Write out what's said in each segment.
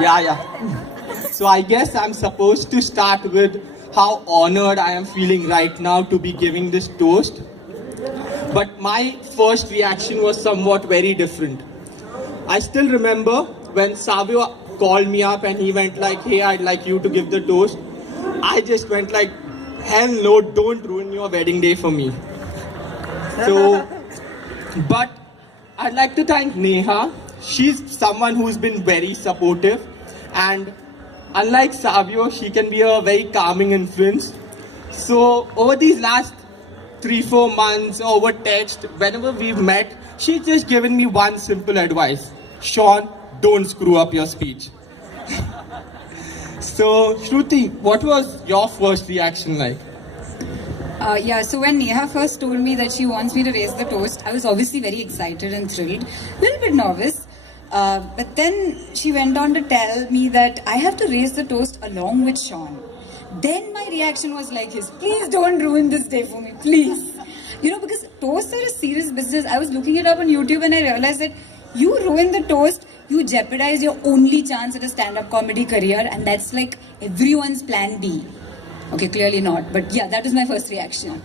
Yeah. So I guess I'm supposed to start with how honored I am feeling right now to be giving this toast. But my first reaction was somewhat very different. I still remember when Savio called me up and he went like, hey, I'd like you to give the toast. I just went like, hell no, don't ruin your wedding day for me. So, but I'd like to thank Neha. She's someone who's been very supportive, and unlike Savio, she can be a very calming influence. So over these last 3-4 months over text, whenever we've met, she's just given me one simple advice. Sean, don't screw up your speech. So Shruti, what was your first reaction like? So when Neha first told me that she wants me to raise the toast, I was obviously very excited and thrilled, a little bit nervous. But then she went on to tell me that I have to raise the toast along with Sean. Then my reaction was like his, please don't ruin this day for me, please. Because toasts are a serious business. I was looking it up on YouTube and I realized that you ruin the toast, you jeopardize your only chance at a stand-up comedy career, and that's like everyone's plan B. Okay, clearly not. But yeah, that was my first reaction.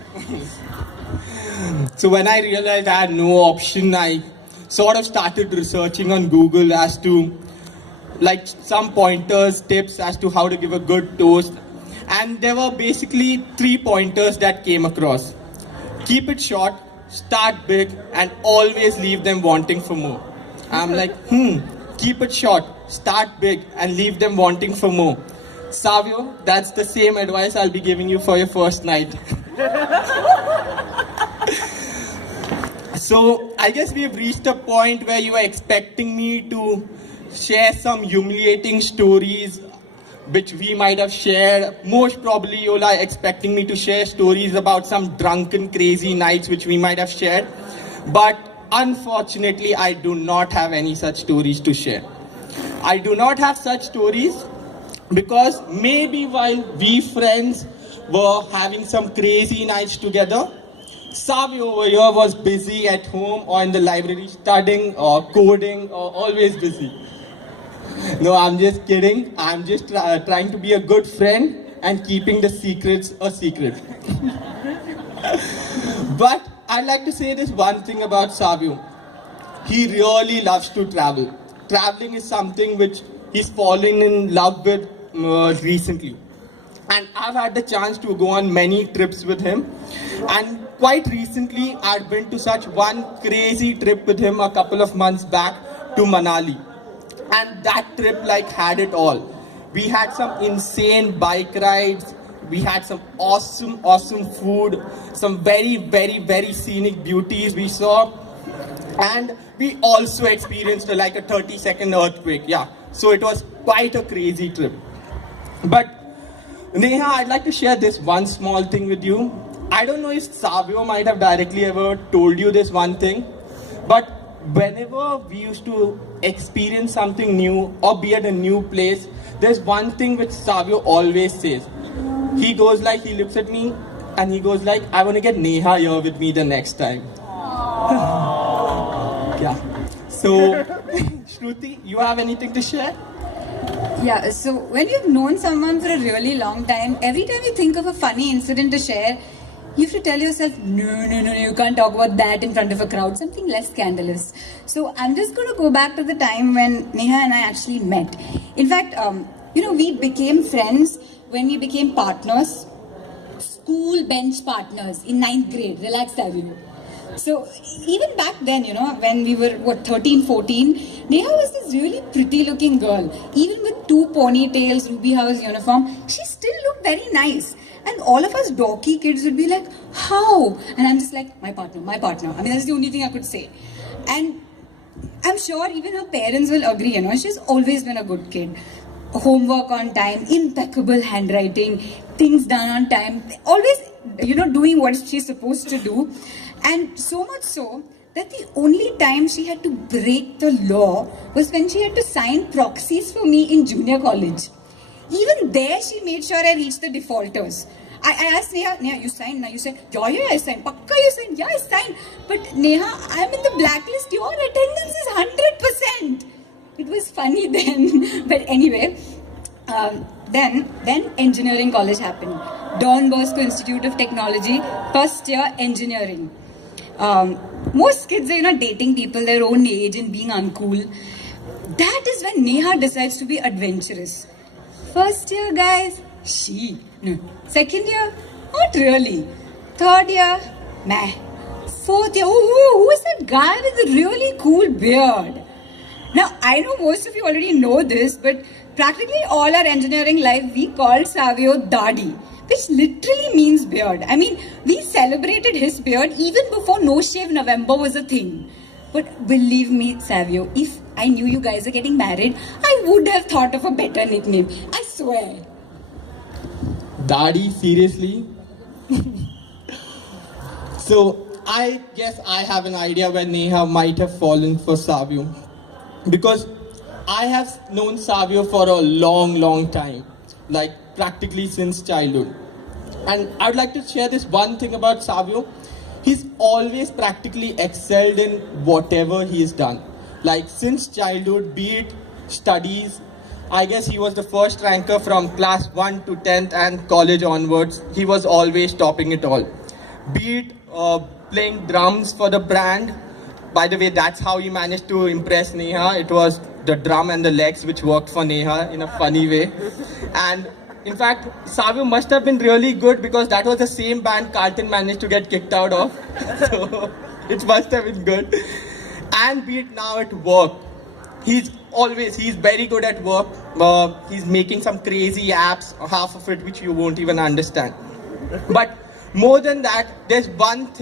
So when I realized I had no option, I sort of started researching on Google as to like some pointers, tips as to how to give a good toast. And there were basically 3 pointers that came across. Keep it short, start big, and always leave them wanting for more. I'm like, keep it short, start big, and leave them wanting for more. Savio, that's the same advice I'll be giving you for your first night. So I guess we have reached a point where you are expecting me to share some humiliating stories which we might have shared. Most probably you're like expecting me to share stories about some drunken crazy nights which we might have shared. But unfortunately, I do not have any such stories to share. I do not have such stories because maybe while we friends were having some crazy nights together, Savio over here was busy at home or in the library studying or coding or always busy. No, I'm just kidding. I'm just trying to be a good friend and keeping the secrets a secret. But I'd like to say this one thing about Savio. He really loves to travel. Traveling is something which he's fallen in love with recently. And I've had the chance to go on many trips with him. And quite recently, I'd been to such one crazy trip with him a couple of months back to Manali. And that trip like had it all. We had some insane bike rides. We had some awesome food. Some very scenic beauties we saw. And we also experienced like a 30-second earthquake. Yeah, so it was quite a crazy trip. But Neha, I'd like to share this one small thing with you. I don't know if Savio might have directly ever told you this one thing, but whenever we used to experience something new or be at a new place, there's one thing which Savio always says. He goes like, he looks at me and he goes like, I want to get Neha here with me the next time. Yeah. So, Shruti, you have anything to share? Yeah, so when you've known someone for a really long time, every time you think of a funny incident to share, you have to tell yourself, no, you can't talk about that in front of a crowd, something less scandalous. So I'm just going to go back to the time when Neha and I actually met. In fact, we became friends when we became partners, school bench partners in 9th grade. Relax, Savio. So even back then, when we were, 13, 14, Neha was this really pretty looking girl. Even with 2 ponytails, Ruby House uniform, she still looked very nice. And all of us dorky kids would be like, how? And I'm just like, my partner. I mean, that's the only thing I could say. And I'm sure even her parents will agree, she's always been a good kid. Homework on time, impeccable handwriting, things done on time, always, doing what she's supposed to do. And so much so that the only time she had to break the law was when she had to sign proxies for me in junior college. Even there, she made sure I reached the defaulters. I asked Neha, you signed? Now you said, yeah, I signed. Pakka you signed? Yeah, I signed. But Neha, I'm in the blacklist. Your attendance is 100%. It was was funny then. But anyway, then engineering college happened. Don Bosco Institute of Technology, first year engineering. Most kids are, dating people their own age and being uncool. That is when Neha decides to be adventurous. First year, guys, she. No. Second year, not really. Third year, meh. Fourth year, who is that guy with the really cool beard? Now, I know most of you already know this, but practically all our engineering life, we called Savio Dadi, which literally means beard. I mean, we celebrated his beard even before No Shave November was a thing. But believe me, Savio, if I knew you guys are getting married, I would have thought of a better nickname. I swear. Daddy, seriously? So, I guess I have an idea where Neha might have fallen for Savio. Because I have known Savio for a long time. Like practically since childhood. And I would like to share this one thing about Savio. He's always practically excelled in whatever he's done. Like since childhood, be it studies, I guess he was the first ranker from class 1 to 10th and college onwards. He was always topping it all. Be it playing drums for the brand. By the way, that's how he managed to impress Neha. It was the drum and the legs which worked for Neha in a funny way. And in fact, Savio must have been really good because that was the same band Carlton managed to get kicked out of. So it must have been good. And be it now at work. He's very good at work. He's making some crazy apps, half of it which you won't even understand. But more than that, there's one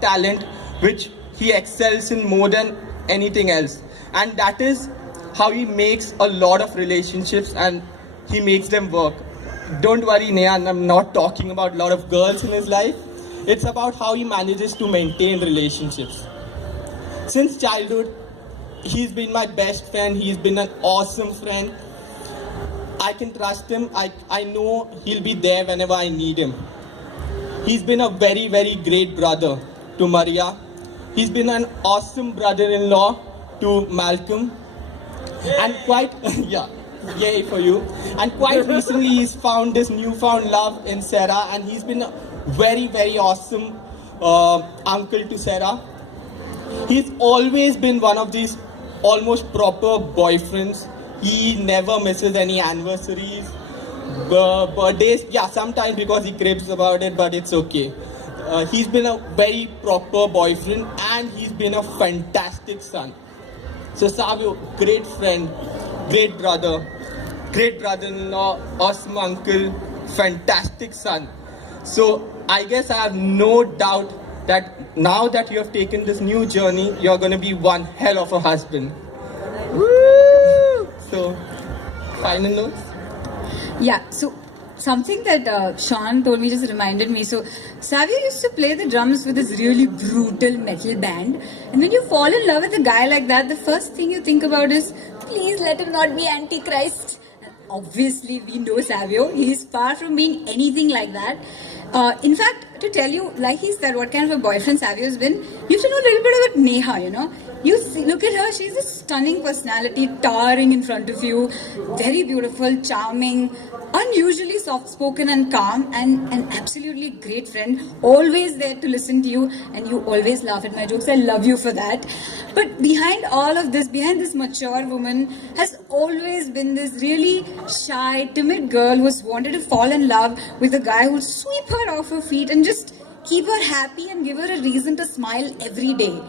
talent which he excels in more than anything else. And that is how he makes a lot of relationships and he makes them work. Don't worry, Neha, I'm not talking about a lot of girls in his life. It's about how he manages to maintain relationships. Since childhood, he's been my best friend. He's been an awesome friend. I can trust him. I know he'll be there whenever I need him. He's been a very great brother to Maria. He's been an awesome brother-in-law to Malcolm. And yay for you. And quite recently he's found this newfound love in Sarah, and he's been a very awesome uncle to Sarah. He's always been one of these almost proper boyfriends. He never misses any anniversaries, birthdays. Yeah, sometimes because he cribs about it, but it's okay. He's been a very proper boyfriend and he's been a fantastic son. So Savio, great friend, great brother, great brother-in-law, awesome uncle, fantastic son. So I guess I have no doubt that now that you have taken this new journey, you're going to be one hell of a husband. Woo! So, final notes? Yeah, so something that Sean told me just reminded me. So, Savio used to play the drums with this really brutal metal band. And when you fall in love with a guy like that, the first thing you think about is, please let him not be Antichrist. Obviously, we know Savio. He is far from being anything like that. In fact, to tell you, like he said, what kind of a boyfriend Savio's been, you have to know a little bit about Neha, You see, look at her, she's a stunning personality, towering in front of you, very beautiful, charming, unusually soft-spoken and calm, and an absolutely great friend, always there to listen to you, and you always laugh at my jokes. I love you for that. But behind all of this, behind this mature woman, has always been this really shy, timid girl who's wanted to fall in love with a guy who'll sweep her off her feet and just keep her happy and give her a reason to smile every day.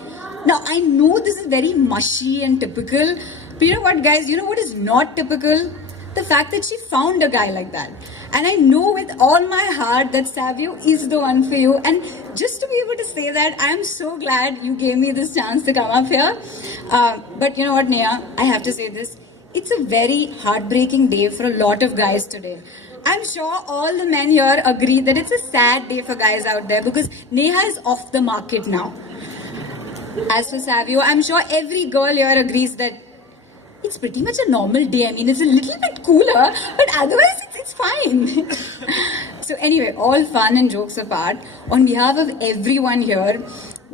Now, I know this is very mushy and typical, but you know what, guys? You know what is not typical? The fact that she found a guy like that. And I know with all my heart that Savio is the one for you. And just to be able to say that, I am so glad you gave me this chance to come up here. But you know what, Neha? I have to say this. It's a very heartbreaking day for a lot of guys today. I'm sure all the men here agree that it's a sad day for guys out there because Neha is off the market now. As for Savio, I'm sure every girl here agrees that it's pretty much a normal day. I mean, it's a little bit cooler, but otherwise it's fine. So anyway, all fun and jokes apart, on behalf of everyone here,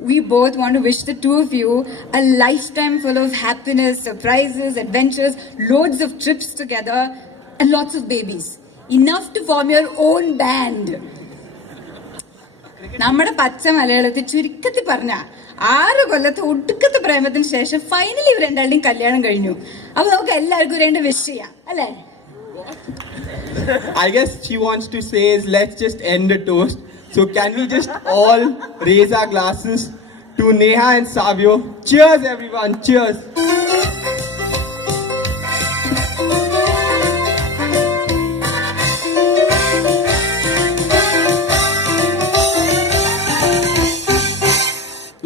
we both want to wish the two of you a lifetime full of happiness, surprises, adventures, loads of trips together, and lots of babies. Enough to form your own band. നമ്മുടെ പച്ച മലയാളത്തിൽ ചുരുക്കത്തിൽ പറഞ്ഞ 6 കൊല്ലത്തെ ഒടുക്കത്തെ പ്രേമത്തിന് ശേഷം finally ഇവർ രണ്ടാളുടെയും കല്യാണം കഴിഞ്ഞു. അപ്പൊ നമുക്ക് എല്ലാവർക്കും രണ്ട് വിഷ് ചെയ്യാം അല്ലേ? I guess she wants to say is let's just end the toast. So can we just all raise our glasses to Neha and Savio? Cheers everyone, cheers.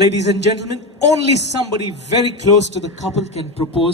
Ladies and gentlemen, only somebody very close to the couple can propose.